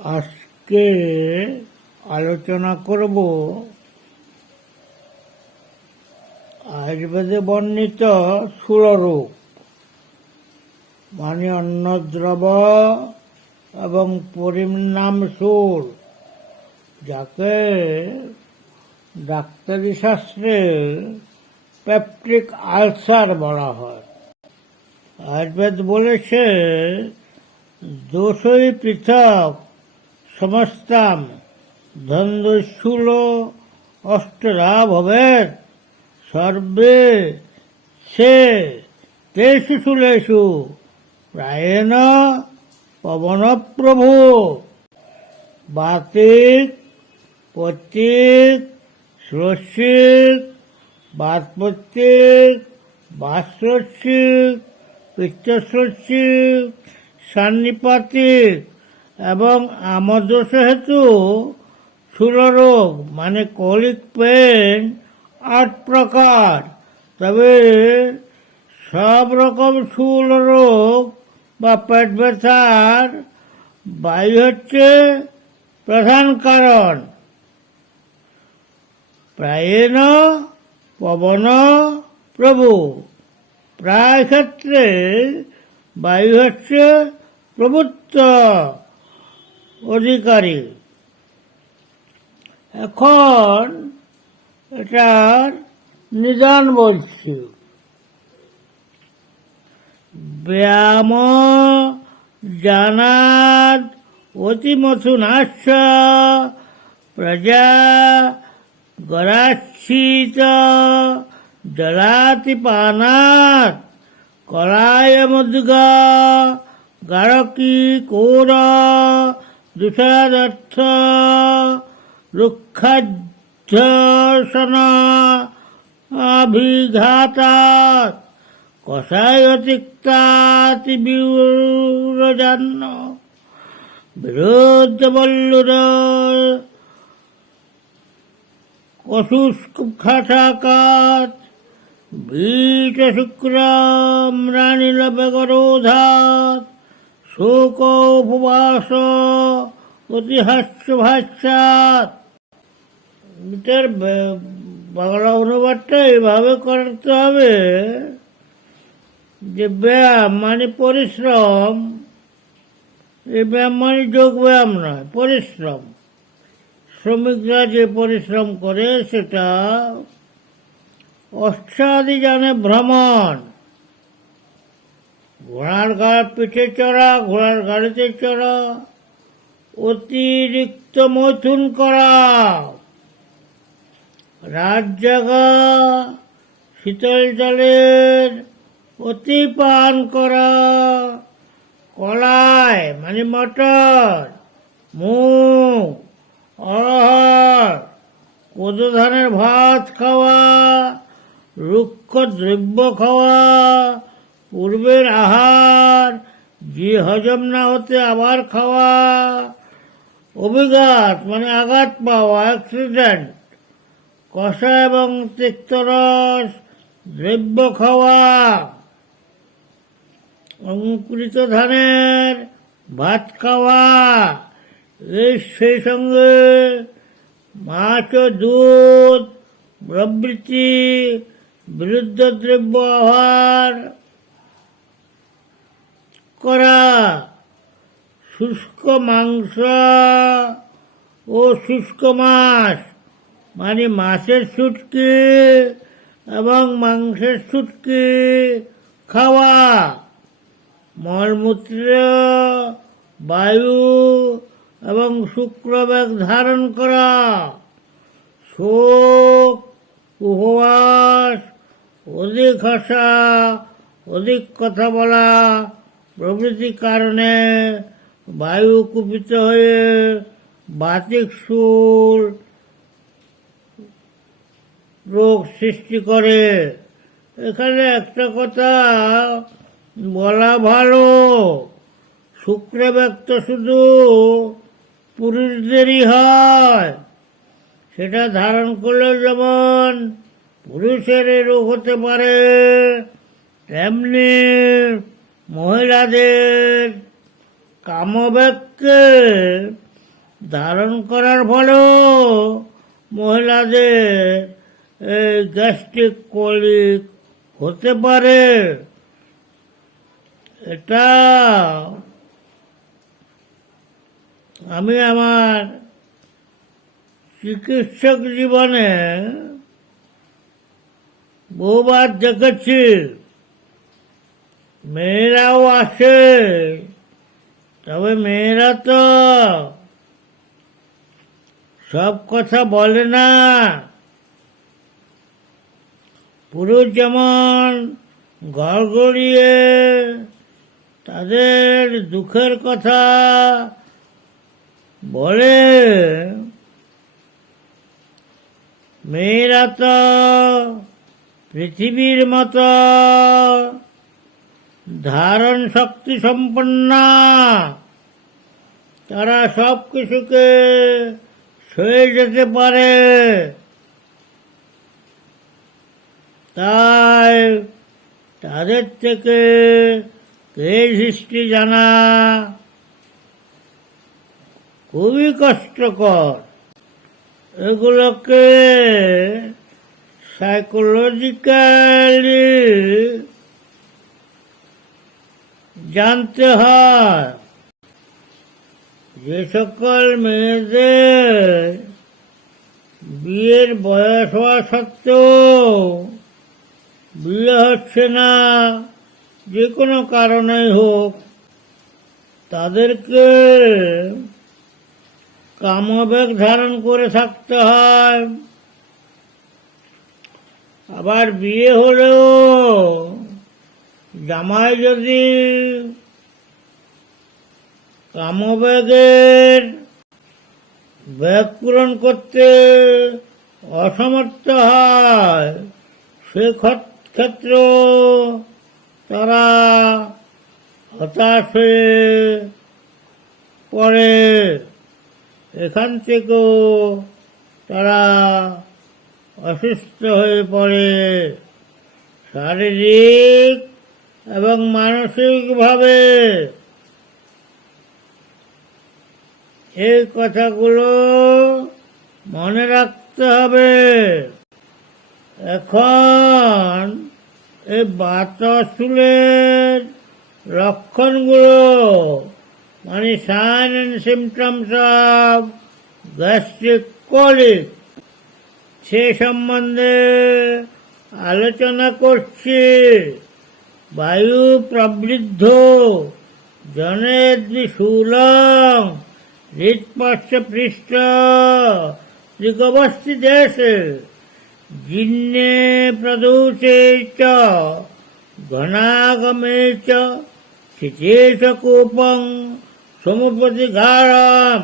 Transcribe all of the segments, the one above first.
আজকে আলোচনা করব আয়ুর্বেদে বর্ণিত স্থূলরোগ মানে অন্নদ্রব এবং পরিণাম স্থূল, যাকে ডাক্তারি শাস্ত্রে পেপটিক আলসার বলা হয়। আয়ুর্বেদ বলেছে দোষই পৃথক সমস্তাম ধন্দস্থূল অষ্টধা ভবেৎ সর্বে সে তেষু স্থূলেষু প্রায়েণ পবনপ্রভু। বাতিক, পৈতৃক, শ্লেষিক, বাতপৈতৃক, বাতশ্লেষিক, পিত্তশ্লেষিক, সান্নিপাতিক এবং আমদোষ হেতু স্থূলরোগ মানে কলিক পেন 8 প্রকার। তবে সব রকম স্থূল রোগ বা পেট ব্যথার বায়ু হচ্ছে প্রধান কারণ। প্রায়েণ পবন প্রভু, প্রায় ক্ষেত্রে বায়ু হচ্ছে প্রভুত্ব অধিকারী। এখন এটার নিদান বলছি। ব্যায়াম জানাদ অতিমথুনাশ্চ প্রজা গরাচ্ছিত জলাতিপানাৎ কলায় মধুগা গারকী কৌর দুষাদর্থ রুক্ষাধ্যসন অভিঘাতাৎ কষায় তিক্তাতি বিরজান্ন বিরুদ্ধ বল্লুর কশুষ্কাঠাকাৎ বীট শুক্রম রানীল বেগরোধাৎ শোক উপবাস অতিহাস্য ভাষ্যাৎ। এটার বাংলা অনুবাদটা এইভাবে করতে হবে যে ব্যায়াম মানে পরিশ্রম, এই ব্যায়াম মানে যোগ ব্যায়াম নয়, পরিশ্রম। শ্রমিকরা যে পরিশ্রম করে সেটা অশ্বাদি জানে ভ্রমণ, ঘোড়ার পিঠে চড়া, ঘোড়ার গাড়িতে চড়া, অতিরিক্ত মৈথুন করা, রাত জাগা, শীতল জলের অতি পান করা, কলাই মানে মটর, মুগ, অড়হর, কোদো ধানের ভাত খাওয়া, রুক্ষ দ্রব্য খাওয়া, পূর্বের আহার যে হজম না হতে আবার খাওয়া, অভিঘাত মানে আঘাত পাওয়া, অ্যাক্সিডেন্ট, কষা এবং তিক্তরস দ্রব্য খাওয়া, অঙ্কুরিত ধানের ভাত খাওয়া, সেই সঙ্গে মাছ ও দুধ প্রভৃতি বিরুদ্ধ দ্রব্য আহার করা, শুষ্ক মাংস ও শুষ্ক মাছ মানে মাছের শুটকি এবং মাংসের শুটকি খাওয়া, মলমূত্র, বায়ু এবং শুক্রবেগ ধারণ করা, শোক, উপবাস, অধিক হাসা, অধিক কথা বলা প্রভৃতি কারণে বায়ু কুপিত হয়ে বাতিক স্থূল রোগ সৃষ্টি করে। এখানে একটা কথা বলা ভালো, শুক্রবেগ তো শুধু পুরুষদেরই হয়, সেটা ধারণ করলে যেমন পুরুষের রোগ হতে পারে, তেমনি মহিলাদের কামবেগকে ধারণ করার ফলেও মহিলাদের এই গ্যাস্ট্রিক কলিক হতে পারে। এটা আমি আমার চিকিৎসক জীবনে বহুবার দেখেছি। মেয়েরাও আসে, তবে মেয়েরা তো সব কথা বলে না। পুরুষ যেমন গড়গড়িয়ে তাদের দুঃখের কথা বলে, মেয়েরা তো পৃথিবীর মতো ধারণ শক্তি সম্পন্ন। তারা সব কিছুকে সয়ে যেতে পারে। তাই তাদের থেকে কেস হিস্ট্রি জানা খুবই কষ্টকর। এগুলোকে সাইকোলজিক্যালি জানতে হয়। যে সকল মেয়েদের বিয়ের বয়স হওয়া সত্ত্বেও বিয়ে হচ্ছে না, যে কোনো কারণেই হোক, তাদেরকে কামবেগ ধারণ করে থাকতে হয়। আবার বিয়ে হলেও জামাই যদি কামবেগের ব্যাগ পূরণ করতে অসমর্থ হয়, সে ক্ষেত্র তারা হতাশ হয়ে পড়ে। এখান থেকেও তারা অসুস্থ হয়ে পড়ে, শারীরিক এবং মানসিকভাবে। এই কথাগুলো মনে রাখতে হবে। এখন এই বাতাসুলের লক্ষণগুলো, মানে sign and symptoms of gastric colic, সে সম্বন্ধে আলোচনা করছি। বায়ু প্রবৃদ্ধ জনেদ্রি শূলং হৃৎপার্শ্ব পৃষ্ঠ দিগবস্তি দেশে জিন্নে প্রদূষে চ ঘনাগমে চ স্থিতেশ কূপং সমুপতিঘারম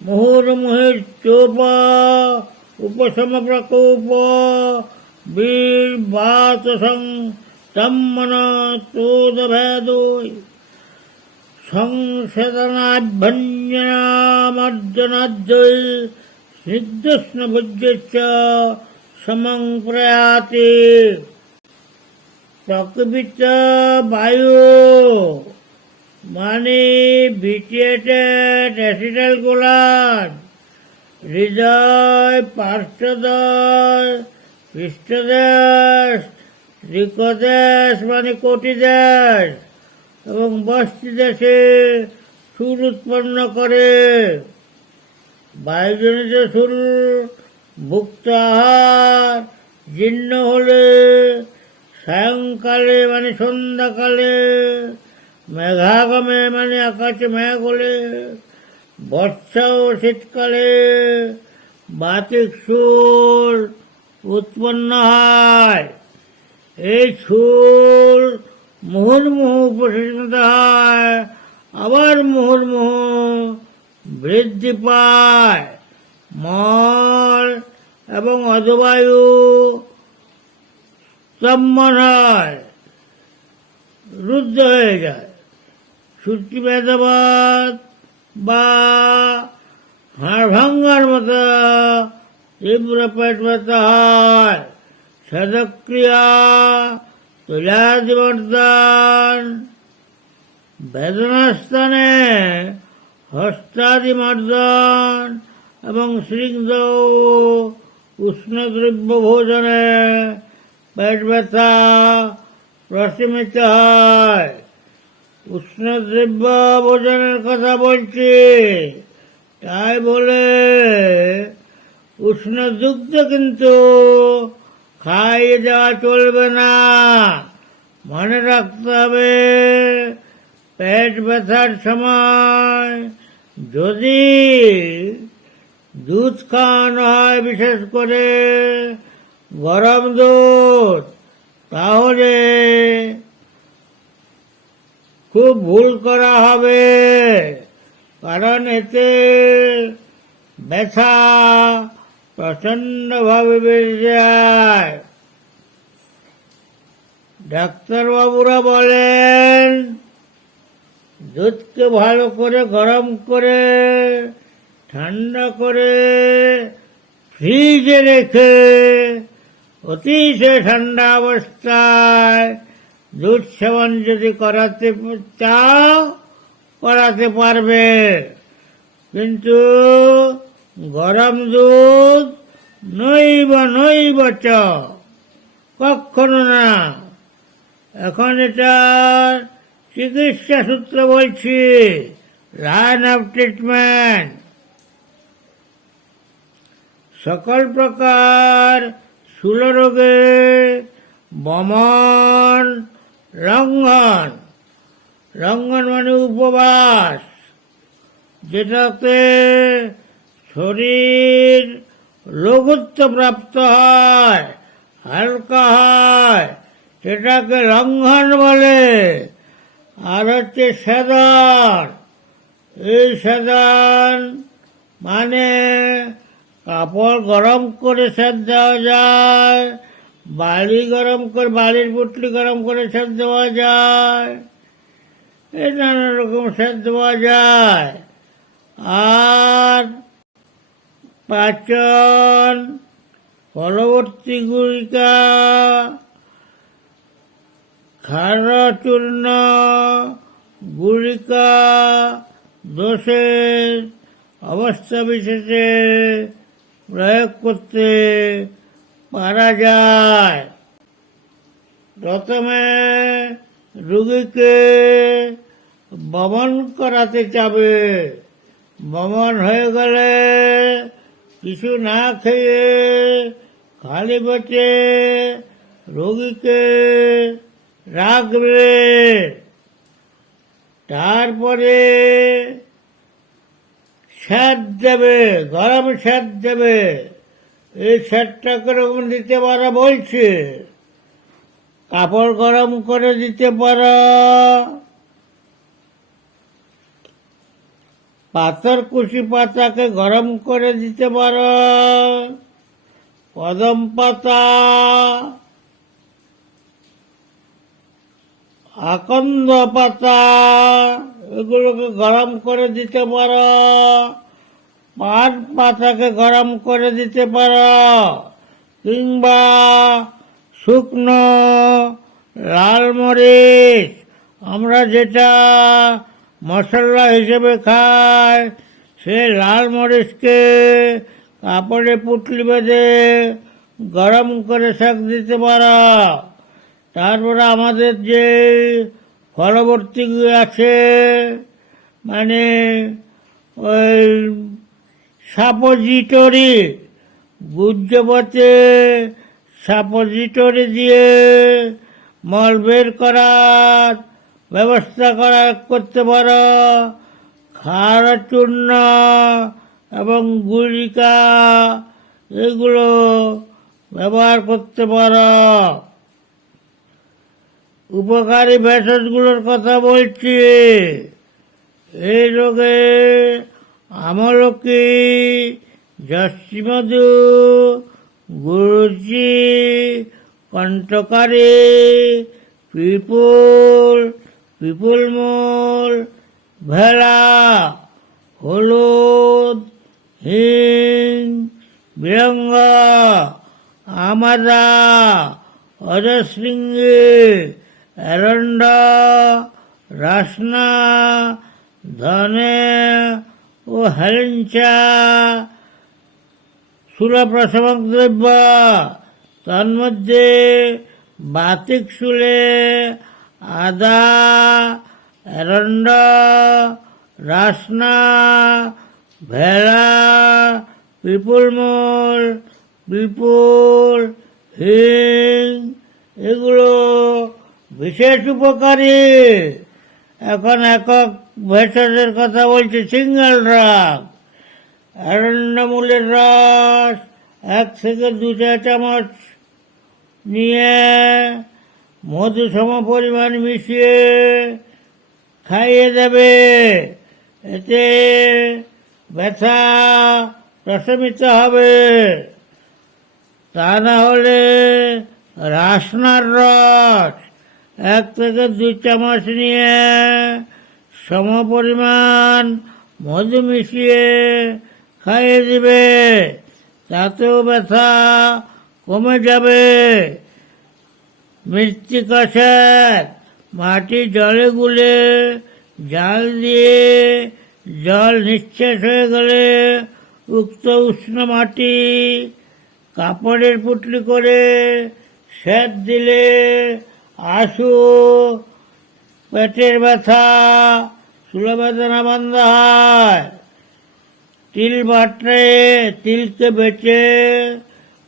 মুহুর্মুহুর্চোপ উপসমপ্রকোপ বীর্বাতসং তম্মন তোদভেদোয় সংসদনাভ্যঞ্জনামর্জনাদ্বৈ স্নিগ্ধোষ্ণভুজ্যশ্চ সমং প্রয়াতি। প্রকৃত বায়ু মানে ভিটিয়েটেড অ্যাসিটাইলকোলাইন হৃদয়, পার্শ্বদয়, পৃষ্ঠদেশ, ত্রিকদেশ মানে কোটিদেশ এবং বস্তিদেশে সুর উৎপন্ন করে। বায়ুজনিত সুর ভুক্ত আহার জীর্ণ হলে সায়ংকালে মানে সন্ধ্যাকালে, মেঘাগমে মানে আকাশে মেঘ হলে, বর্ষা ও শীতকালে বাতিক সুর উৎপন্ন হয়। এই সুর মুহুর্মুহু প্রশমিত হয়, আবার মুহুর্মুহু বৃদ্ধি পায়। মল এবং অধবায়ু স্তম্ভন হয়, রুদ্ধ হয়ে যায়। সূচিবেদবাদ বা হাড় ভাঙ্গার মতো তীব্র পেট ব্যথা হয়। সদক্রিয়া, তুলাদিবর্ধন, বেদনাস্থানে হস্তাদি মার্জন এবং স্নিগ্ধ উষ্ণদ্রব্য ভোজনে পেট ব্যথা প্রশমিত হয়। উষ্ণদ্রব্য ভোজনের কথা বলছি, তাই বলে উষ্ণযুক্ত কিন্তু খাইয়ে দেওয়া চলবে না। মনে রাখতে হবে, পেট ব্যথার সময় যদি দুধ খাওয়ানো হয়, বিশেষ করে গরম দুধ, তাহলে খুব ভুল করা হবে, কারণ এতে ব্যথা প্রচণ্ডভাবে বেড়ে যায়। ডাক্তারবাবুরা বলেন, দুধকে ভালো করে গরম করে ঠান্ডা করে ফ্রিজে রেখে অতিশয় ঠান্ডা অবস্থায় দুধ সেবন যদি করাতে চাও, করাতে পারবে, কিন্তু গরম দুধ নইব চ, কখনো না। এখন এটা চিকিৎসা সূত্র বলছি, লাইন অফ ট্রিটমেন্ট। সকল প্রকার স্থূলরোগে বমন লঙ্ঘন, লঙ্ঘন মানে উপবাস, যেটাতে শরীর লঘুত্ব প্রাপ্ত হয়, হালকা হয়, সেটাকে লঙ্ঘন বলে। আর হচ্ছে সেদন, এই সেদন মানে কাপড় গরম করে সেদ দেওয়া যায়, বালির পুটলি গরম করে সেদ দেওয়া যায়, এই নানা রকম সেদ দেওয়া যায়। আর পাচন পরবর্তী গুলিকা, ক্ষার চূর্ণ গুলিকা দোষের অবস্থা বিশেষে প্রয়োগ করতে পারা যায়। প্রথমে রোগীকে বমন করাতে চাবে। বমন হয়ে গেলে কিছু না খেয়ে খালি পেটে রোগীকে রাখবে। তারপরে স্যাদ দেবে, গরম স্যাদ দেবে। এই স্যাদটা কিরকম দিতে পারো বলছি, কাপড় গরম করে দিতে পারো, পাথরকুশি পাতাকে গরম করে দিতে পারো, কদম পাতা, আকন্দ পাতা, এগুলোকে গরম করে দিতে পারো, পান পাতাকে গরম করে দিতে পারো, কিংবা শুকনো লাল মরিচ, আমরা যেটা মশলা হিসেবে খাই, সে লাল মরিচকে কাপড়ে পুটলি বেঁধে গরম করে সেঁক দিতে পারো। তারপরে আমাদের যে ফলবর্তী আছে, মানে ওই সাপোজিটরি, গুজ্জপথে সাপোজিটরি দিয়ে মল বের করার ব্যবস্থা করতে পারো। ক্ষার চূর্ণ এবং গুলিকা এগুলো ব্যবহার করতে পারো। উপকারী ভেষজগুলোর কথা বলছি। এই রোগে আমলকি, যষ্টিমধু, গুরুচি, কণ্ঠকারী, পিপুলমূল, ভেলা, হলুদ, হিং, বিরঙ্গ, আমাদা, অজশৃঙ্গি, এরণ্ড, রাসনা, ধনে ও হেলেঞ্চা স্থূলপ্রশমক দ্রব্য, তন্মধ্যে বাতিক শুলে আদা, এরণ্ড, রাসনা, ভেড়া, পিপুলমূল, বিপুল, হিং এগুলো বিশেষ উপকারী। এখন একক ভেষজের কথা বলছি, সিঙ্গেল ড্রাগ। এরণ্ডমূলের রস 1 থেকে 2 চা চামচ নিয়ে মধু সম পরিমাণ মিশিয়ে খাইয়ে দেবে। এতে ব্যথা প্রশমিত হবে। তা না হলে রাসনার রস 1 থেকে 2 চামচ নিয়ে সম পরিমাণ মধু মিশিয়ে খাইয়ে দিবে, তাতেও ব্যথা কমে যাবে। মৃত্তিকাশার মাটি জলে গুলে জাল দিয়ে জল নিঃশেষ হয়ে গেলে উক্ত উষ্ণ মাটি কাপড়ের পুটলি করে সেদ দিলে আশু, পেটের ব্যথা, চুলবেদনা বন্ধ হয়। তিল বাটে তিলকে বেচে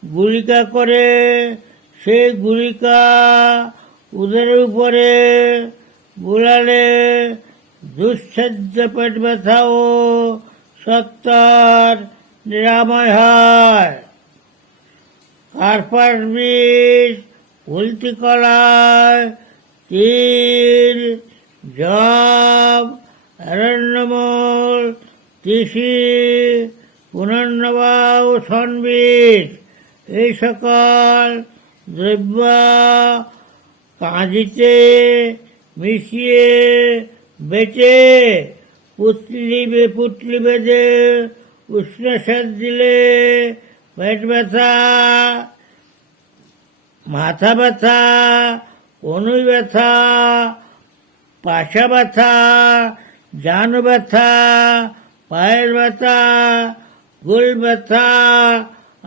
গুলিকা করে সেই গুলিকা উদরের উপরে বুলালে দুঃসাধ্য পেট ব্যথাও সত্তর নিরাময় হয়। কার্পাস বীজ, উল্টি কলায়, তিল, জব, এরণ্ডমূল, তিসি, পুনর্নবা ও সনবীজ এই সকল দ্রব্য কাঁজিতে মিশিয়ে বেচে পুটলি বেঁধে উষ্ণ সেচ দিলে পেট ব্যথা, মাথা ব্যথা, কনুই ব্যথা, পাশা ব্যথা, জানু ব্যথা, পায়ের ব্যথা, গোল ব্যথা,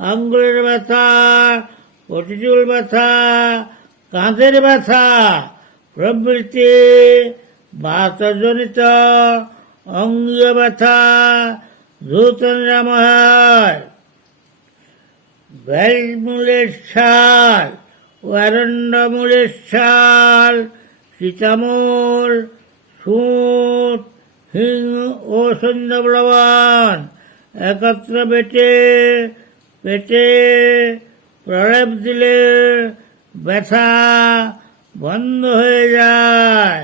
আঙ্গুলের ব্যথা, কটিচুল ব্যথা, কাঁধের ব্যথা প্রভৃতি বাতজনিত অঙ্গীয় ব্যথা দ্রুত নিরাময় হয়। বেলমূলের ছাল ও এরণ্ডমূলের ছাল, সীতামূল, সুঁট, হিং ও সৈন্দব লবণ একত্র বেটে পেটে প্রলেপ দিলে ব্যথা বন্ধ হয়ে যায়।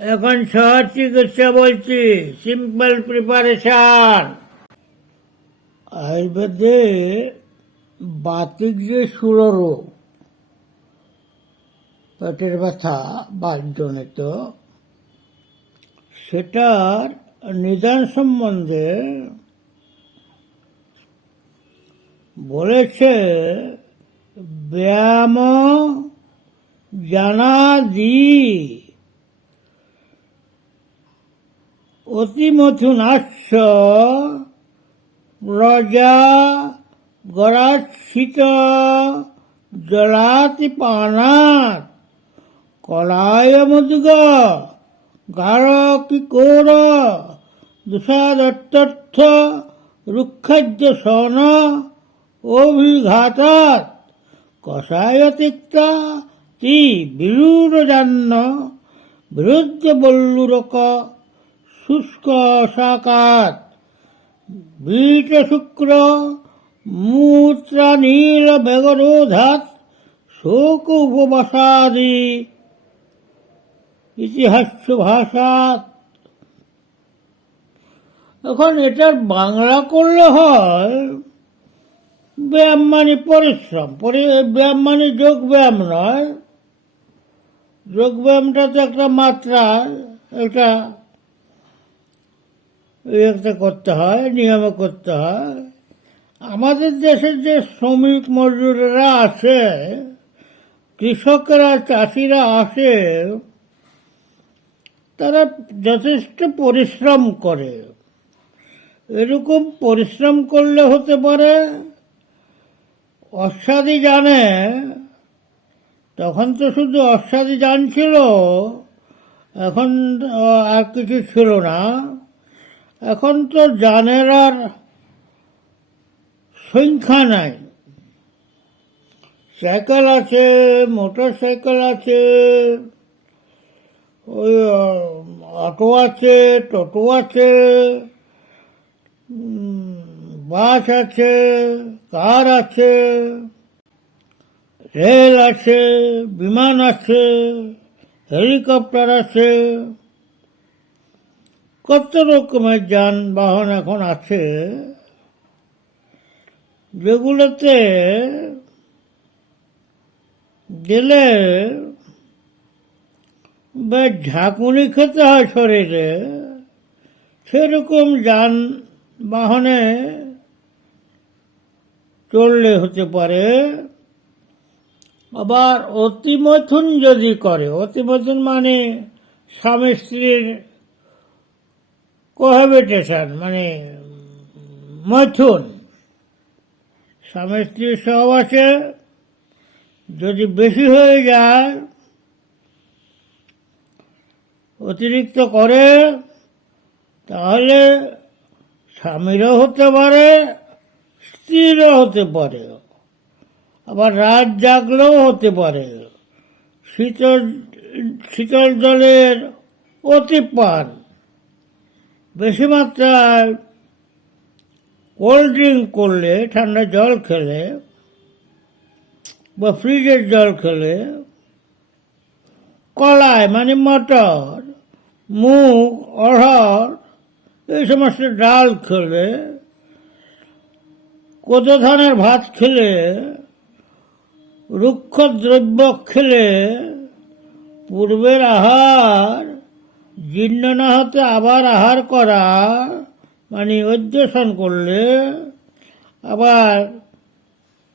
এখন সহজ চিকিৎসা বলছি, সিম্পল প্রিপারেশন। আয়ুর্বেদে বাতিক যে সুররোগ, পেটের ব্যথা বাতজনিত, সেটার নিদান সম্বন্ধে বলেছে ব্যায়াম জানাদি অতিমথুনাস্য প্রজা গরাচ্ছিত জলাতি পানাত কলায় মধুগ গারকিকোর দুষাদত্তর্থ রুক্ষাদ্য সন অভিঘাতাৎ কষায় তিক্তা তি বিরূরজান্ন বিরুদ্ধ বল্লুরক শুষ্ক শাকাত বীট শুক্র মূত্রা নীল বেগরোধাত শোক উপবাসাদি ইতিহাস ভাষাত। এখন এটার বাংলা করলে হয় ব্যায়াম মানে পরিশ্রম, ব্যায়াম মানে যোগ ব্যায়াম নয়। যোগ ব্যায়ামটা তো একটা মাত্রা, এটা করতে হয়, নিয়মে করতে হয়। আমাদের দেশের যে শ্রমিক মজদুরেরা আছে, কৃষকরা, চাষিরা আসে, তারা যথেষ্ট পরিশ্রম করে। এরকম পরিশ্রম করলে হতে পারে অশ্বাদি জানে, তখন তো শুধু অশ্বাদি যান ছিল, এখন আর কিছু ছিল না। এখন তো যানের আর সংখ্যা নাই। সাইকেল আছে, মোটর সাইকেল আছে, ওই অটো আছে, টোটো আছে, বাস আছে, কার আছে, রেল আছে, বিমান আছে, হেলিকপ্টার আছে, কত রকমের যানবাহন এখন আছে, যেগুলোতে গেলে বা ঝাঁকুনি খেতে হয় শরীরে, সেরকম যানবাহনে চললে হতে পারে। আবার অতিমথুন যদি করে, অতিমথুন মানে স্বামী স্ত্রীর কোহাবিটেশন, মানে মৈথুন, স্বামী স্ত্রীর সহবাসে যদি বেশি হয়ে যায়, অতিরিক্ত করে, তাহলে স্বামীরও হতে পারে, স্ত্রীরও হতে পারে। আবার রাত জাগলেও হতে পারে। শীতল শীতল জলের অতিপান, বেশি মাত্রায় কোল্ড ড্রিঙ্ক করলে, ঠান্ডা জল খেলে বা ফ্রিজের জল খেলে, কলাই মানে মটর, মুগ, অড়হর, এই সমস্ত ডাল খেলে, কোদো ধানের ভাত খেলে, রুক্ষ দ্রব্য খেলে, পূর্বের আহার জীর্ণ না হতে আবার আহার করা মানে অধ্যসন করলে, আবার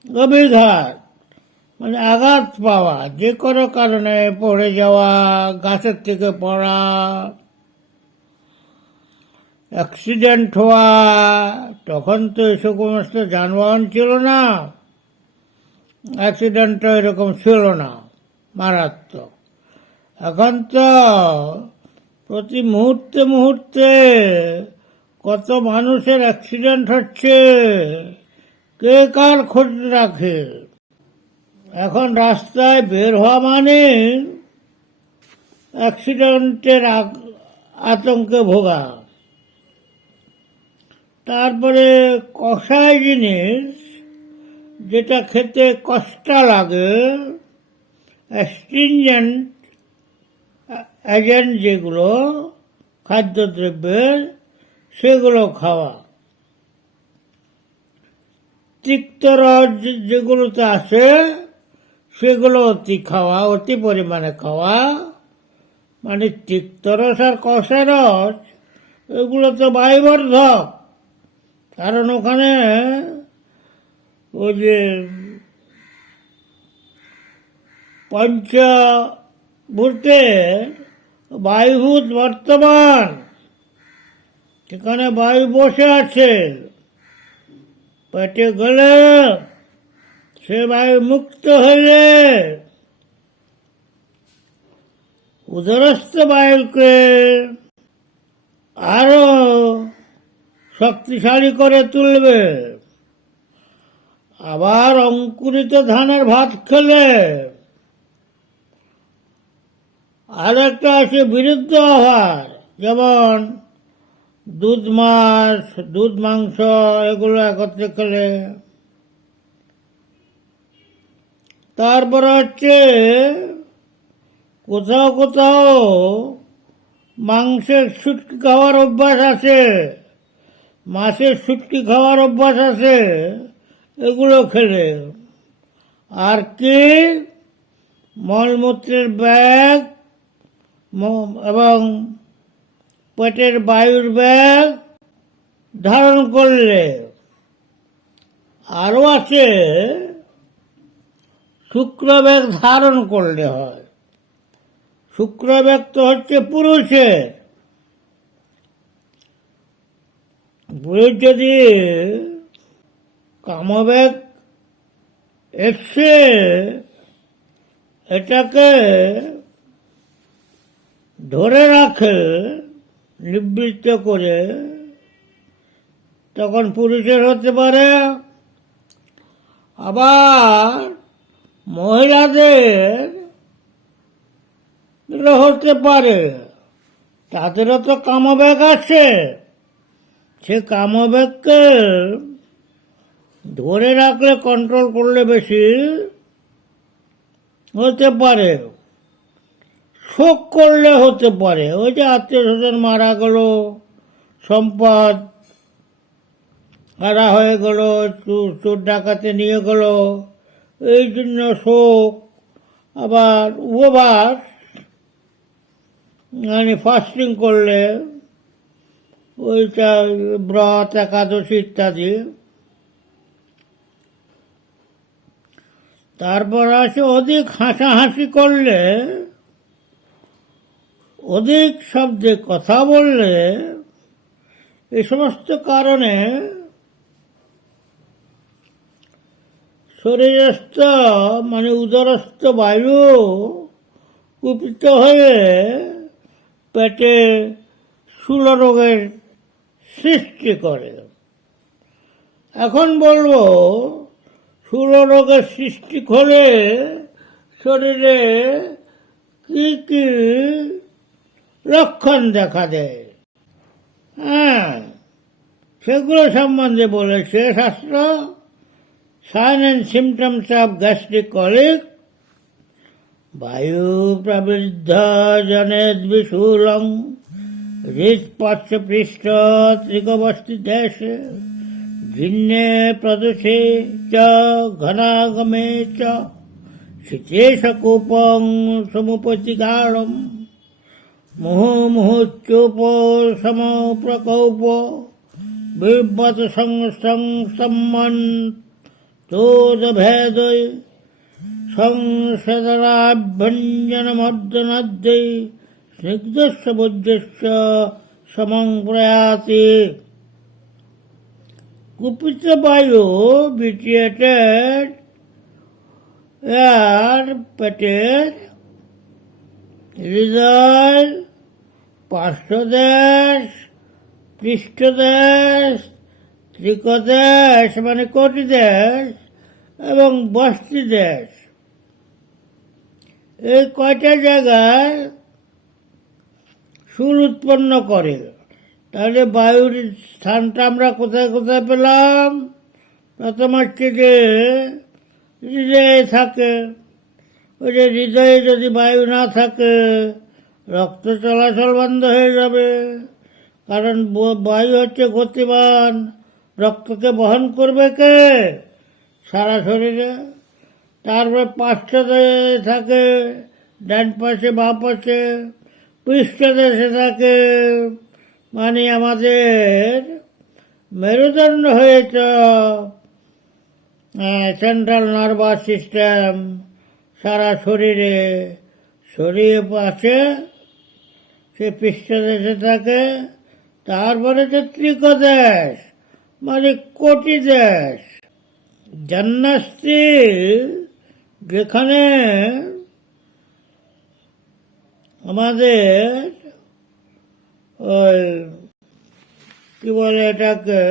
অভিঘাত মানে আঘাত পাওয়া, যে কোনো কারণে পড়ে যাওয়া, গাছের থেকে পড়া, অ্যাক্সিডেন্ট হওয়া, তখন তো এসব সমস্ত যানবাহন ছিল না, অ্যাক্সিডেন্টও এরকম ছিল না মারাত্মক। এখন তো প্রতি মুহূর্তে মুহূর্তে কত মানুষের অ্যাক্সিডেন্ট হচ্ছে, কে কার খোঁজ রাখে? এখন রাস্তায় বের হওয়া মানে অ্যাক্সিডেন্টের আতঙ্কে ভোগা। তারপরে কষায় জিনিস, যেটা খেতে কষ্ট লাগে, অ্যাস্ট্রিনজেন্ট এজেন্ট যেগুলো খাদ্যদ্রব্যের, সেগুলো খাওয়া। তিক্ত রস যেগুলোতে আছে, সেগুলো অতি খাওয়া, অতি পরিমাণে খাওয়া। মানে তিক্ত রস আর কষা রস এগুলো তো বায়ুবর্ধক, কারণ ওখানে ওই যে পঞ্চভূতের বায়ুভূত বর্তমান, সেখানে বায়ু বসে আছে, পেটে গেলে সে বায়ু মুক্ত হলে উদরস্থ বায়ুকে আরো শক্তিশালী করে তুলবে। আবার অঙ্কুরিত ধানের ভাত খেলে আর একটা আছে বিরুদ্ধ আহার, যেমন দুধ, মাছ, দুধ, মাংস, এগুলো একত্রে খেলে। তারপরে হচ্ছে কোথাও কোথাও মাংসের শুটকি খাওয়ার অভ্যাস আছে, মাছের শুটকি খাওয়ার অভ্যাস আছে, এগুলো খেলে। আর কি মলমূত্রের ব্যাগ এবং পেটের বায়ুর ব্যাগ ধারণ করলে। আরও আছে শুক্র ব্যাগ ধারণ করলে হয়। শুক্র ব্যক্ত হচ্ছে পুরুষের। পুরুষ যদি কামবেগ এসে এটাকে ধরে রাখে নিবৃত্ত করে, তখন পুরুষের হতে পারে। আবার মহিলাদের হতে পারে, তাদেরও তো কামবেগ আছে। সে কামবেগকে ধরে রাখলে, কন্ট্রোল করলে বেশি হতে পারে। শোক করলে হতে পারে, ওই যে আত্মীয় স্বজন মারা গেল, সম্পদ হারা হয়ে গেল, চোর ডাকাতে নিয়ে গেল, এই জন্য শোক। আবার উপবাস মানে ফাস্টিং করলে, ওইটা ব্রত একাদশী ইত্যাদি। তারপর আছে অধিক হাসাহাসি করলে, অধিক শব্দে কথা বললে, এই সমস্ত কারণে শরীরস্থ মানে উদরস্থ বায়ু কুপিত হয়ে পেটে স্থূলরোগের সৃষ্টি করে। এখন বলবো, স্থূলরোগের সৃষ্টি হলে শরীরে কি কি লক্ষণ দেখা দেয়, সেগুলো সম্বন্ধে বলেছে শাস্ত্র। Sign and symptoms of gastric colic: বায়ু প্রবৃদ্ধ জনেদ বিশূলং হৃৎপশ্চ পৃষ্ঠ ত্রিকবস্তি দেশে জিহ্নে প্রদুষে চ ঘনাগমে চ শিচেশ কূপং সমুপতিগাঢ়ম মুহুর্মুহুচ্যুপ সমপ্রকৌপ বিব্বত সম্মন্তোদভেদৈ সংসদরাভ্যঞ্জনমর্দনাদ্যৈ স্নিগ্ধস্য বুদ্ধস্য সমং প্রয়াতি। কুপিত বায়ু ভিটিয়েটেড এয়ার পেটের হৃদয়, পার্শ্বদেশ, পৃষ্ঠদেশ, ত্রিকদেশ মানে কোটিদেশ এবং বস্তিদেশ, এই কয়টা জায়গায় সুর উৎপন্ন করে। তাহলে বায়ুর স্থানটা আমরা কোথায় কোথায় পেলাম? প্রথম হচ্ছে যে হৃদয়ে থাকে। ওই যে হৃদয়ে যদি বায়ু না থাকে, রক্ত চলাচল বন্ধ হয়ে যাবে। কারণ বায়ু হচ্ছে গতিমান, রক্তকে বহন করবে কে? সারা শরীরে। তারপরে পার্শ্বদেশে থাকে, ডান পাশে বাঁ পাশে। পৃষ্ঠদেশে থাকে মানে আমাদের মেরুদণ্ড হয়েছে সেন্ট্রাল নার্ভাস সিস্টেম, সারা শরীরে শরীরে আছে, সে পৃষ্ঠদেশে থাকে। তারপরে যে ত্রিকদেশ মানে কোটি দেশ, জন্নাস্তি, যেখানে আমাদের ওই কি বলে এটাকে,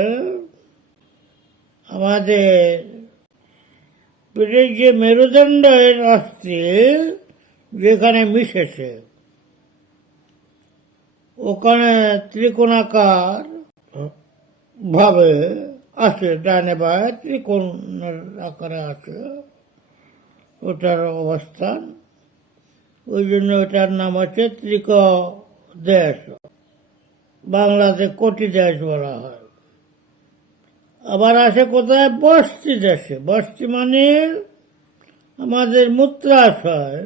আমাদের পেটের যে মেরুদণ্ডের অস্থি যেখানে মিশেছে, ওখানে ত্রিকোণাকার ভাবে আছে, ডানে বায়ে ত্রিকোণের আকারে আছে ওটার অবস্থান। ওই জন্য ওটার নাম হচ্ছে ত্রিকদেশ, বাংলাতে কোটি দেশ বলা হয়। আবার আসে কোথায়? বস্তি দেশে। বস্তি মানে আমাদের মূত্রাশয়।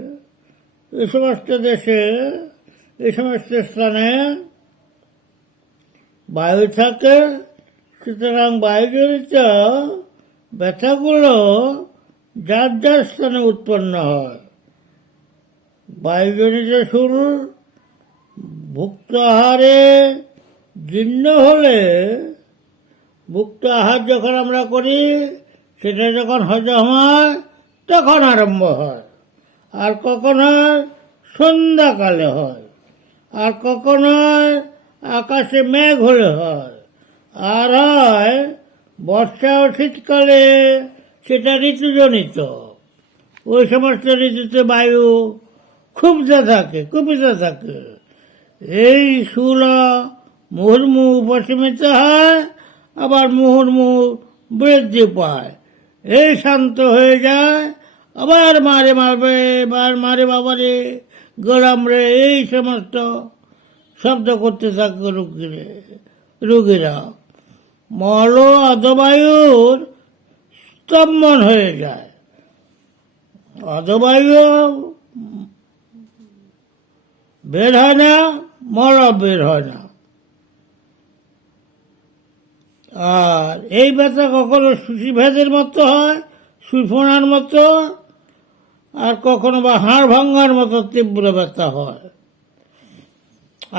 এই সমস্ত দেশে, এই সমস্ত স্থানে বায়ু থাকে। সুতরাং বায়ুজনিত ব্যথাগুলো যার যার স্থানে উৎপন্ন হয়। বায়ুজনিত শুল ভুক্ত আহারে জীর্ণ হলে, ভুক্ত আহার যখন আমরা করি সেটা যখন হজম হয় তখন আরম্ভ হয়। আর কখনো সন্ধ্যাকালে হয়, আর কখনো আকাশে মেঘ হলে হয়, আর হয় বর্ষা ও শীতকালে, সেটা ঋতুজনিত। ওই সমস্ত ঋতুতে বায়ু কুপিত থাকে। এই শুল মুহুর্মুহু উপশমিত হয়, আবার মুহুর্মুহু বৃদ্ধি পায়। এই শান্ত হয়ে যায়, আবার মারে বাবারে, গোলাম রে, এই সমস্ত শব্দ করতে থাকে রুগীরা। মল অধবায়ুর স্তম্ভন হয়ে যায়। অধবায়ু বের হয় না, মল বের হয় না। আর এই ব্যথা কখনো সুচিভেদের মতো হয়, সুফোনার মতো, আর কখনো বা হাড় ভাঙার মতো তীব্র ব্যথা হয়।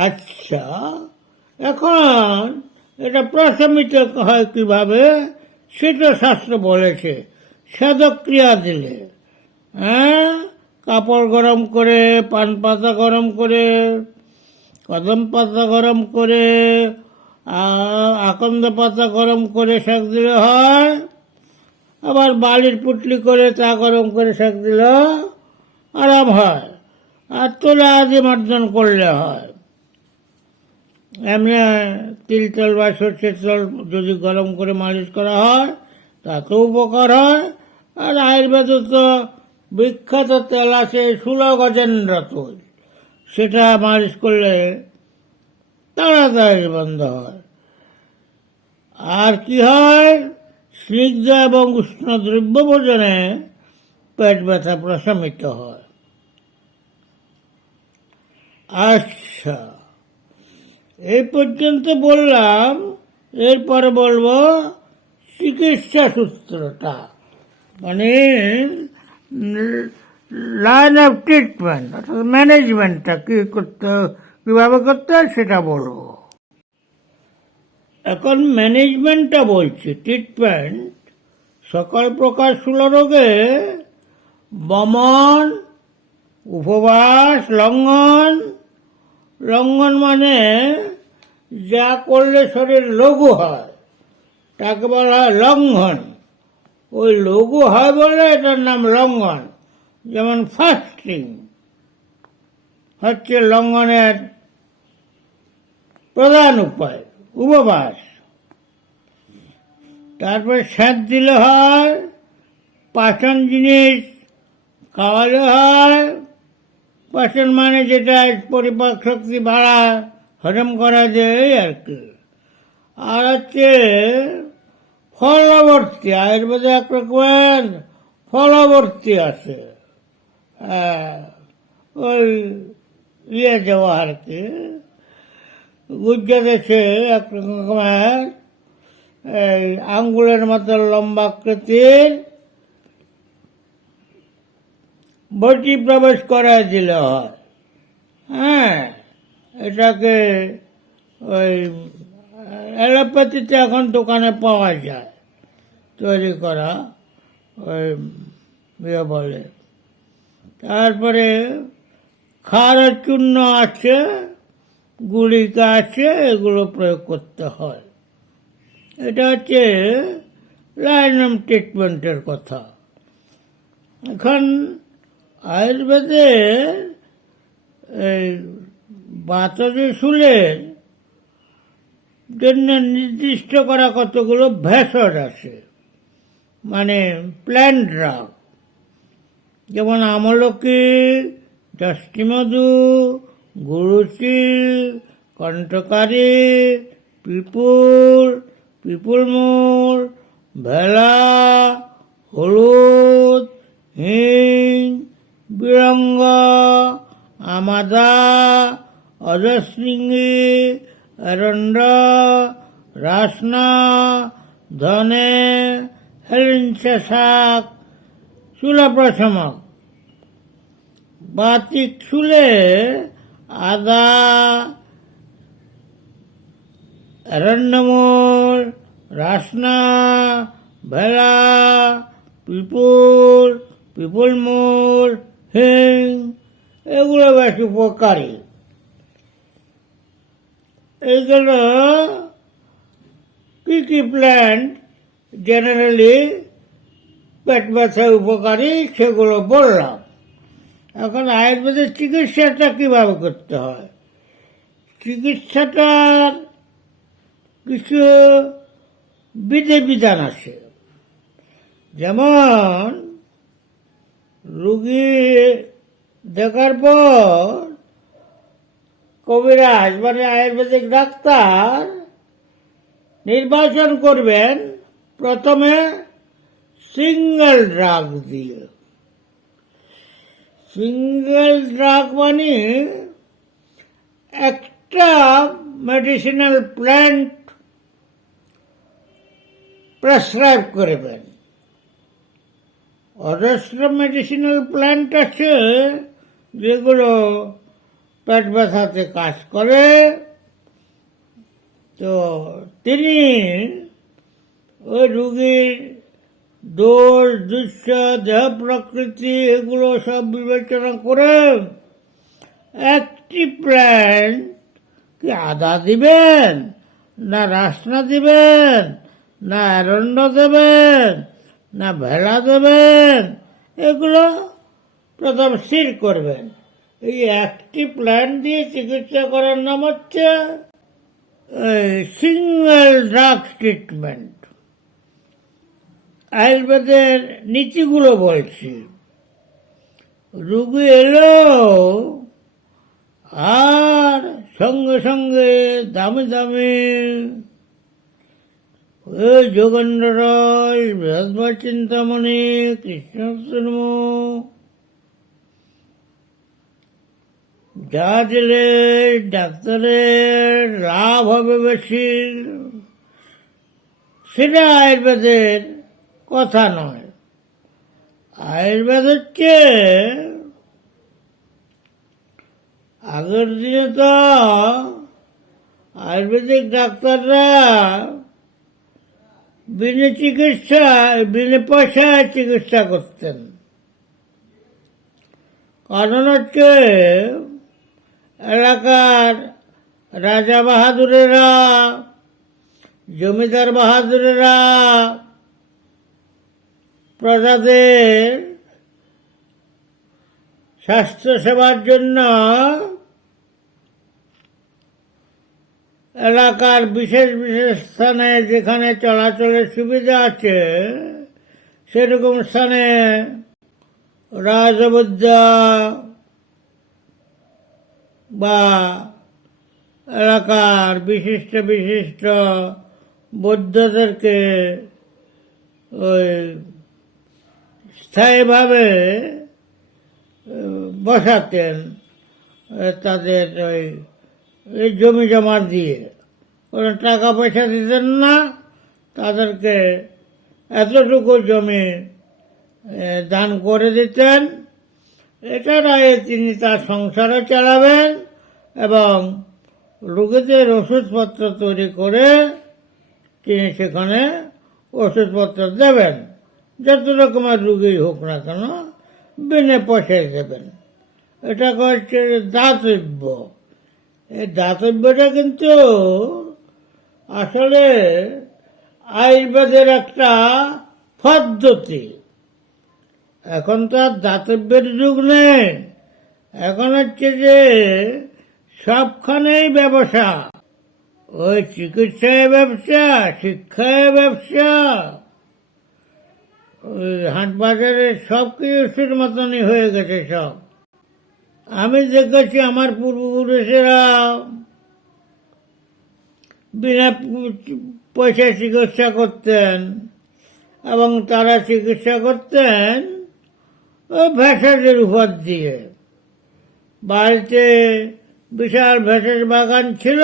আচ্ছা, এখন এটা প্রশমিত হয় কিভাবে সেটা শাস্ত্র বলেছে। সেদক্রিয়া দিলে, কাপড় গরম করে, পান পাতা গরম করে, কদম পাতা গরম করে, আকন্দ পাতা গরম করে সেঁক দিলে হয়। আবার বালির পুটলি করে তা গরম করে সেঁক দিলে আরাম হয়। আর তোলা আদি মার্জন করলে হয়। এমনি তিল তেল বা সর্ষের তেল যদি গরম করে মালিশ করা হয় তাতেও উপকার হয়। আর আয়ুর্বেদে তো বিখ্যাত তেল আছে সুলগজেন্দ্র তৈল, সেটা মালিশ করলে তাড়াতাড়ি বন্ধ হয়। আর কি হয়, স্নিগ্ধ এবং উষ্ণ দ্রব্য ভোজনে পেট ব্যথা প্রশমিত হয়। আচ্ছা, এই পর্যন্ত বললাম। এরপরে বলবো চিকিৎসা সূত্রটা, মানে লাইন অফ ট্রিটমেন্ট, অর্থাৎ ম্যানেজমেন্টটা কিভাবে করতে হয় সেটা বলবো। এখন ম্যানেজমেন্টটা বলছি। ট্রিটমেন্ট সকল প্রকার স্থূলরোগে বমন, উপবাস, লঙ্ঘন মানে যা করলে শরীর লঘু হয় তাকে বলা হয় লঙ্ঘন। ওই লঘু হয় বলে এটার নাম লঙ্ঘন। যেমন ফাস্টিং হচ্ছে লঙ্ঘনের প্রধান উপায়, উপবাস। তারপরে সেঁক দিলে হয়, পাচন জিনিস খাওয়ালে হয়। পাচন মানে যেটা পরিপাক শক্তি বাড়ায়, হজম করা যায় আর কি। আর হচ্ছে ফলবর্তী, আয়ুর্বেদে এক রকমের ফলবর্তী আছে, ওই দেওয়া আর কি। গুজরাট দেশে এক রকমের এই আঙ্গুলের মতো লম্বা আকৃতির বটি প্রবেশ করা দিলে হয়। এটাকে ওই অ্যালোপ্যাথিতে এখন দোকানে পাওয়া যায়, তৈরি করা, ওই বলে। তারপরে খাওয়ার চূর্ণ আছে, গুলিকা আছে, এগুলো প্রয়োগ করতে হয়। এটা হচ্ছে লাইন অফ ট্রিটমেন্টের কথা। এখন আয়ুর্বেদের এই বাতজ শুলের জন্য নির্দিষ্ট করা কতগুলো ভেষজ আছে, মানে প্ল্যান্ট ড্রাগ। যেমন আমলকি, যষ্টিমধু, গুরুচি, কণ্ঠকারী, পিপুলমূল, ভেলা, হলুদ, হিং, বিরঙ্গ, আমাদা, অজশৃঙ্গি, এরণ্ড, রাসনা, ধনে, হেলিঞ্চা শাক, চুলাপ্রশমক, বাতিক চুলে আদা, এরন্ডমূল, রাসনা, ভেলা, পিপুল মূল, হিং, এগুলো বেশ উপকারী। এইগুলো কি প্ল্যান্ট জেনারেলি পেট ব্যথা উপকারী সেগুলো বললাম। এখন আয়ুর্বেদের চিকিৎসাটা কিভাবে করতে হয়? চিকিৎসাটার কিছু বিধান আছে। যেমন রুগী দেখার পর কবিরাজ মানে আয়ুর্বেদিক ডাক্তার নির্বাচন করবেন প্রথমে সিঙ্গেল ড্রাগ দিয়ে। সিঙ্গেল ড্রাগ মানে একটা মেডিসিনাল প্ল্যান্ট প্রেসক্রাইব করবেন। অজস্র মেডিসিনাল প্ল্যান্ট আছে যেগুলো পেট ব্যথাতে কাজ করে। তো তিনি ওই রুগীর দোষ, দুঃখ, দেহ প্রকৃতি এগুলো সব বিবেচনা করে একটি প্ল্যান্ট কি আদা দিবেন, না রাসনা দিবেন, না এরন্ড দেবেন, না ভেলা দেবেন, এগুলো প্রথম স্থির করবেন। এই একটি প্ল্যান দিয়ে চিকিৎসা করার নাম হচ্ছে সিঙ্গেল ড্রাগ ট্রিটমেন্ট। আয়ুর্বেদের নীতিগুলো বলছি। রুগী এলো আর সঙ্গে সঙ্গে দামি দামি ওই যোগেন্দ্র রয়, বৃহস্পতি চিন্তামণি, কৃষ্ণ যা দিলে ডাক্তারের লাভ হবে বেশি, সেটা আয়ুর্বেদের কথা নয়। আয়ুর্বেদ হচ্ছে আগের দিনে তো আয়ুর্বেদিক ডাক্তাররা বিনা পয়সায় চিকিৎসা করতেন। কারণ হচ্ছে এলাকার রাজা বাহাদুরেরা, জমিদার বাহাদুরেরা প্রজাদের স্বাস্থ্য সেবার জন্য এলাকার বিশেষ বিশেষ স্থানে যেখানে চলাচলের সুবিধা আছে সেরকম স্থানে রাজবুদ্ধা বা এলাকার বিশিষ্ট বিশিষ্ট বৌদ্ধদেরকে ওই স্থায়ীভাবে বসাতেন তাদের ওই জমি জমা দিয়ে। কোনো টাকা পয়সা দিতেন না, তাদেরকে এতটুকু জমি দান করে দিতেন। এটার আগে তিনি তার সংসারও চালাবেন এবং রোগীদের ওষুধপত্র তৈরি করে তিনি সেখানে ওষুধপত্র দেবেন। যত রকমের রুগী হোক না কেন বিনা পয়সায় দেবেন। এটা হচ্ছে দাতব্য। এই দাতব্যটা কিন্তু আসলে আয়ুর্বেদের একটা পদ্ধতি। এখন তো আর দাতব্যের যুগ নেই, এখন হচ্ছে যে সবখানেই ব্যবসা। ওই চিকিৎসায় ব্যবসা, শিক্ষায় ব্যবসা, ওই হাট বাজারে সব কিছুর মতনই হয়ে গেছে সব। আমি দেখেছি আমার পূর্বপুরুষেরা বিনা পয়সায় চিকিৎসা করতেন এবং তারা চিকিৎসা করতেন ওই ভেষজের উপর দিয়ে। বাড়িতে বিশাল ভেষজ বাগান ছিল।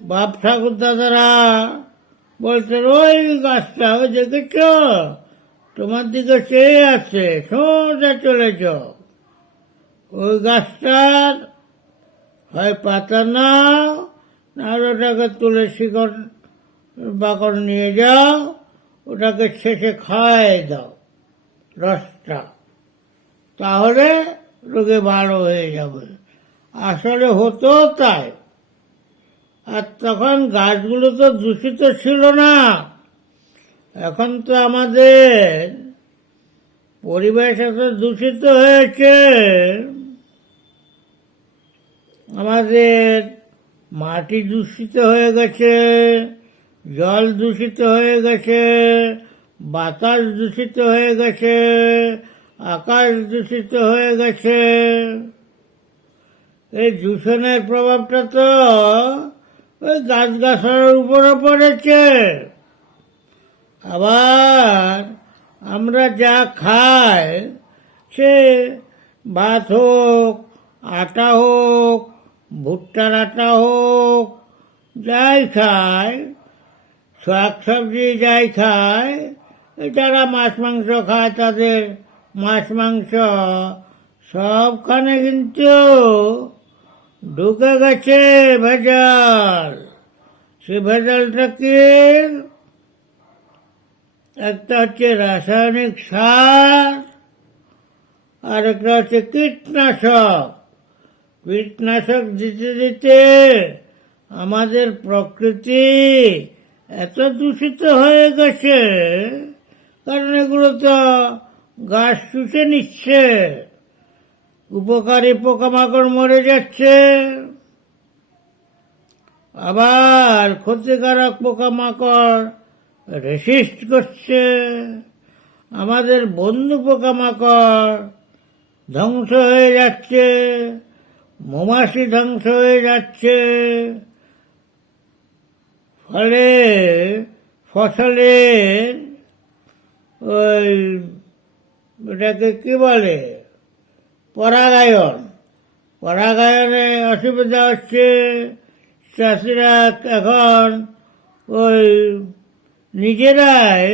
বাপ ঠাকুর দাদারা বলতেন ওই গাছটা ওই দেখেছ তোমার দিকে চেয়ে আছে, সোজা চলে যাও। ওই গাছটার হয় পাতা নাও, নাহলে ওটাকে তুলে শিকড় বাকড় নিয়ে যাও, ওটাকে শেষে খাওয়াই দাও রসটা, তাহলে রোগে ভালো হয়ে যাবে। আসলে হতো তাই। আর তখন গাছগুলো তো দূষিত ছিল না। এখন তো আমাদের পরিবেশ এত দূষিত হয়েছে, আমাদের মাটি দূষিত হয়ে গেছে, জল দূষিত হয়ে গেছে, বাতাস দূষিত হয়ে গেছে, আকাশ দূষিত হয়ে গেছে। এই দূষণের প্রভাবটা তো ওই গাছগাছালির উপরে পড়েছে। আবার আমরা যা খাই, সে ভাত হোক, আটা হোক, ভুট্টার আটা হোক, যাই খায়, শাক সবজি যাই খায়, যারা মাছ মাংস খায় তাদের মাছ মাংস সবখানে কিন্তু ঢুকে গেছে ভেজাল। সে ভেজালটা কি? একটা হচ্ছে রাসায়নিক সার, আর একটা হচ্ছে কীটনাশক। কীটনাশক দিতে দিতে আমাদের প্রকৃতি এত দূষিত হয়ে গেছে, কারণ এগুলো তো গাছ শুষে নিচ্ছে, উপকারী পোকামাকড় মরে যাচ্ছে, আবার ক্ষতিকারক পোকামাকড় রেসিস্ট করছে। আমাদের বন্ধু পোকামাকড় ধ্বংস হয়ে যাচ্ছে, মৌমাছি ধ্বংস হয়ে যাচ্ছে। ফলে ফসলের ওই এটাকে কি বলে, পরাগায়নে অসুবিধা হচ্ছে। চাষিরা এখন ওই নিজেরাই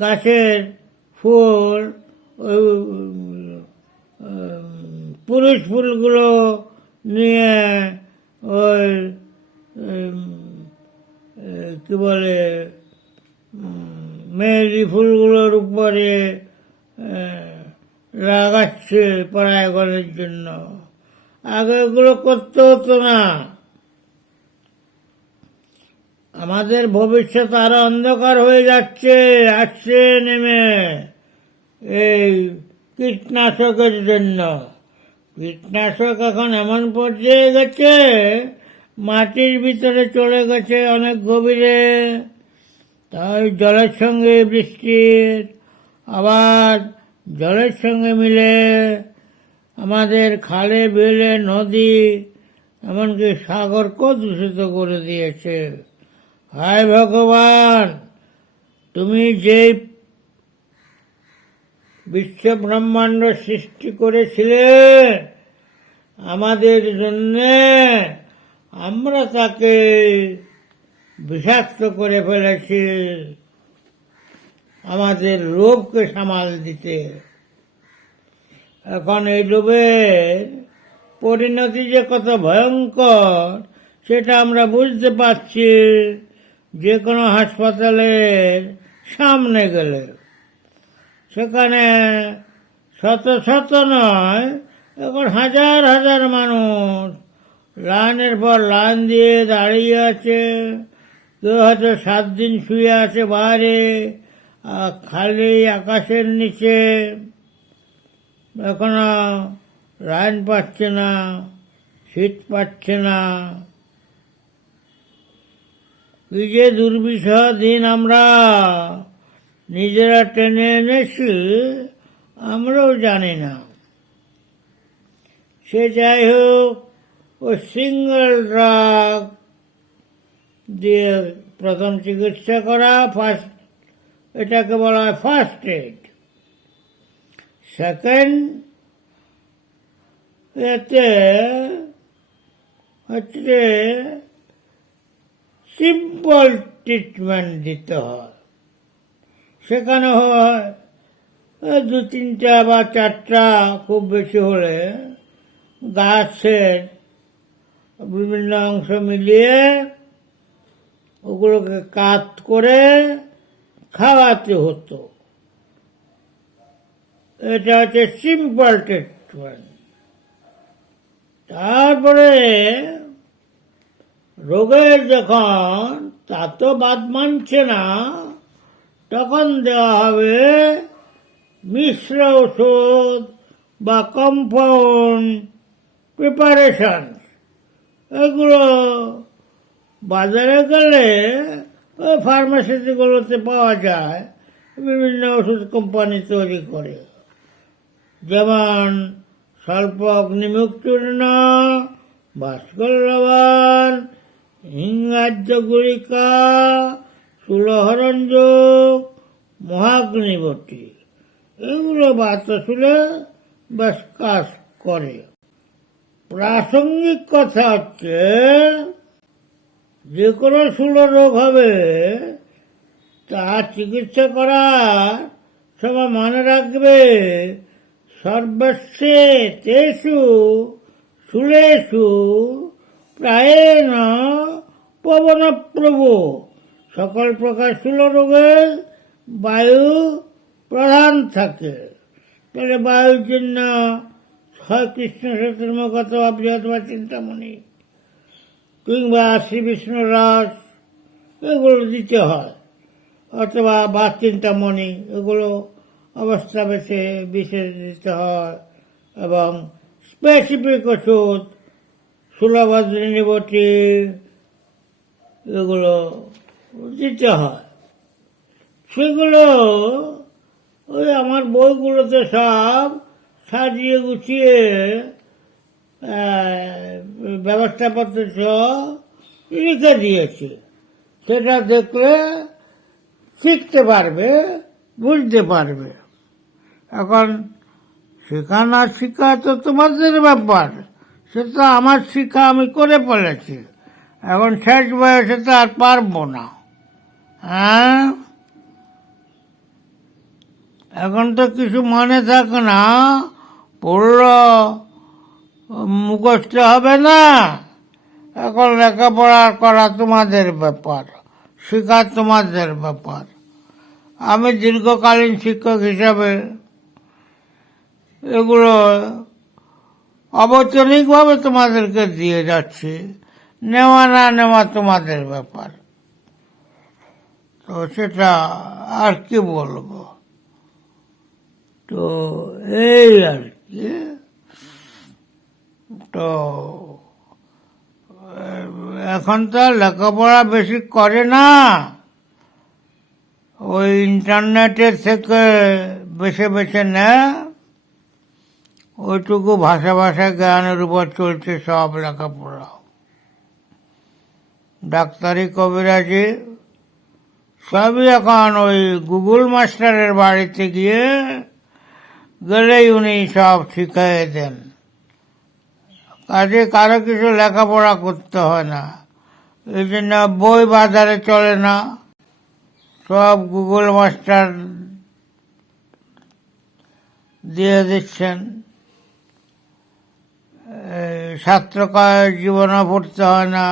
গাছের ফুল, ওই পুরুষ ফুলগুলো নিয়ে ওই কি বলে মেহেদি ফুলগুলোর উপরে লাগাচ্ছে পরাগায়নের জন্য। আগে এগুলো করতে হতো না। আমাদের ভবিষ্যৎ আরো অন্ধকার হয়ে যাচ্ছে, আসছে নেমে এই কীটনাশকের জন্য। কীটনাশক এখন এমন পর্যায়ে গেছে, মাটির ভিতরে চলে গেছে অনেক গভীরে। তাই জলের সঙ্গে বৃষ্টির, আবার জলের সঙ্গে মিলে আমাদের খালে বিলে নদী, এমনকি সাগরকেও দূষিত করে দিয়েছে। হায় ভগবান, তুমি যে বিশ্ব ব্রহ্মাণ্ড সৃষ্টি করেছিলে আমাদের জন্যে, আমরা তাকে বিষাক্ত করে ফেলেছি আমাদের লোভকে সামাল দিতে। এখন এই লোভের পরিণতি যে কত ভয়ঙ্কর সেটা আমরা বুঝতে পারছি। যে কোনো হাসপাতালের সামনে গেলে সেখানে শত শত নয়, এখন হাজার হাজার মানুষ লাইনের পর লাইন দিয়ে দাঁড়িয়ে আছে। কেউ হয়তো 7 দিন শুয়ে আছে বাইরে খালি আকাশের নিচে, এখনো লাইন পাচ্ছে না, শীত পাচ্ছে না। কি যে দুর্বিষহ দিন আমরা নিজেরা টেনে এনেছি, আমরাও জানি না। সে যাই হোক, ও সিঙ্গেল ড্রাগ দিয়ে প্রথম চিকিৎসা করা, এটাকে বলা হয় ফার্স্ট এইড। সেকেন্ড এতে হচ্ছে সিম্পল ট্রিটমেন্ট দিতে হয়। সেখানে হয় 2-3টা বা 4টা, খুব বেশি হলে গাছের বিভিন্ন অংশ মিলিয়ে ওগুলোকে কাট করে খাওয়াতে হতো। এটা হচ্ছে সিম্পল ট্রিটমেন্ট। তারপরে রোগের যখন তা তো বাদ মানছে না, তখন দেওয়া হবে মিশ্র ওষুধ বা কম্পাউন্ড প্রিপারেশন। এগুলো বাজারে গেলে ওই ফার্মেসিগুলোতে পাওয়া যায়, বিভিন্ন ওষুধ কোম্পানি তৈরি করে, যেমন স্বল্প অগ্নিমুখ চূর্ণ, ভাস্কর লবণ, হিঙ্গাজ্য গুলিকা, সুলহরঞ্জক, মহাগ্নিবতী, এগুলো বাতাসুলে বেশ কাজ করে। প্রাসঙ্গিক কথা হচ্ছে, যে কোনো স্থূল রোগ হবে তার চিকিৎসা করার সময় মনে রাখবে, সর্বস্বে তেষু স্থূলেষু প্রায়েণ পবনপ্রভু। সকল প্রকার স্থূল রোগে বায়ু প্রধান থাকে। তাহলে বায়ুর জন্য হয় কৃষ্ণ শতমুখ অথবা বৃহৎ চিন্তামণি কিংবা শ্রী বিষ্ণু রস, এগুলো দিতে হয়, অথবা বা চিন্তামণি, এগুলো অবস্থা বেছে বিশেষ দিতে হয়। এবং স্পেসিফিক ওষুধ সুলভদ্রিনীবতী, এগুলো দিতে হয়। সেগুলো ওই আমার বইগুলোতে সব সাজিয়ে গুছিয়ে ব্যবস্থাপত্র সহ লিখে দিয়েছে। সেটা দেখলে শিখতে পারবে, বুঝতে পারবে। এখন শেখা না শিখা তো তোমাদের ব্যাপার, সেটা আমার শিক্ষা আমি করে ফেলেছি। এখন শেষ বয়সে তো আর পারবো না। হ্যাঁ, এখন তো কিছু মনে থাকে না, পড়ল মুখস্থ হবে না। এখন লেখাপড়া করা তোমাদের ব্যাপার, শেখা তোমাদের ব্যাপার। আমি দীর্ঘকালীন শিক্ষক হিসাবে এগুলো অবচনিকভাবে তোমাদেরকে দিয়ে যাচ্ছি, নেওয়া না নেওয়া তোমাদের ব্যাপার। তো সেটা আর কি বলবো। তো এই আর কি। তো এখন তো লেখাপড়া বেশি করে না, ওই ইন্টারনেটের থেকে বেছে বেছে নেয়, ওইটুকু ভাষা জ্ঞানের উপর চলছে সব লেখাপড়া। ডাক্তারি, কবিরাজি সবই এখন ওই গুগল মাস্টারের বাড়িতে গেলেই উনি সব শিখিয়ে দেন। কাজে কারো কিছু লেখাপড়া করতে হয় না। এই জন্য বই বাজারে চলে না, সব গুগল মাস্টার দিয়ে দিচ্ছেন। ছাত্র জীবনও পড়তে হয় না,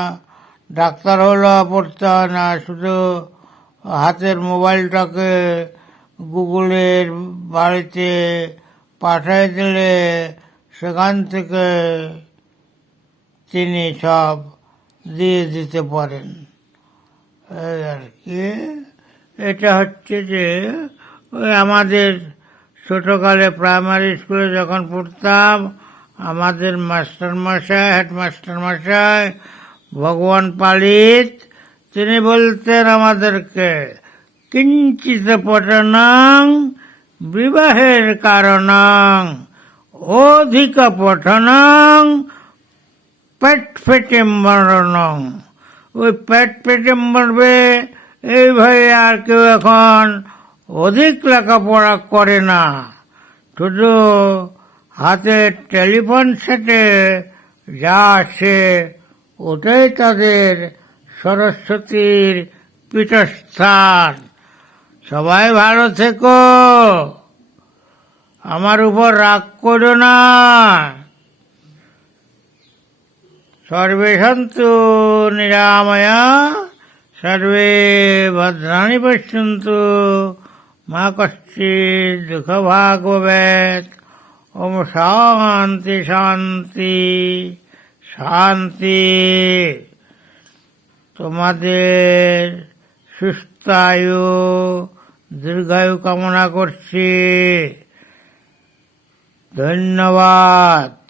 ডাক্তার হলেও পড়তে হয় না, শুধু হাতের মোবাইলটাকে গুগলের বাড়িতে পাঠিয়ে দিলে সেখান থেকে তিনি সব দিয়ে দিতে পারেন। এই আর কি। এটা হচ্ছে যে ওই আমাদের ছোটকালে প্রাইমারি স্কুলে যখন পড়তাম, আমাদের মাস্টারমশাই, হেডমাস্টারমশাই ভগবান পালিত, তিনি বলতেন আমাদেরকে, কিঞ্চিত পঠনং বিবাহের কারণং, অধিক পঠনং পেট ফেটে মরণং। ওই পেট ফেটে মরবে এই ভয়ে আর কেউ এখন অধিক লেখাপড়া করে না। শুধু হাতে টেলিফোন সেটে যা আছে ওটাই তাদের সরস্বতীর পীঠস্থান। সবাই ভালো থেকো, আমার উপর রাগ করো না। সর্বে সন্তু নিরাময়া, সর্বে ভদ্রাণি পশ্যন্তু, মা কশ্চিৎ দুঃখভাগ্ ভবেৎ। ওম শান্তি শান্তি শান্তি। তোমাদের সুস্থায়ু দীর্ঘায়ু কামনা করছি। ধন্যবাদ।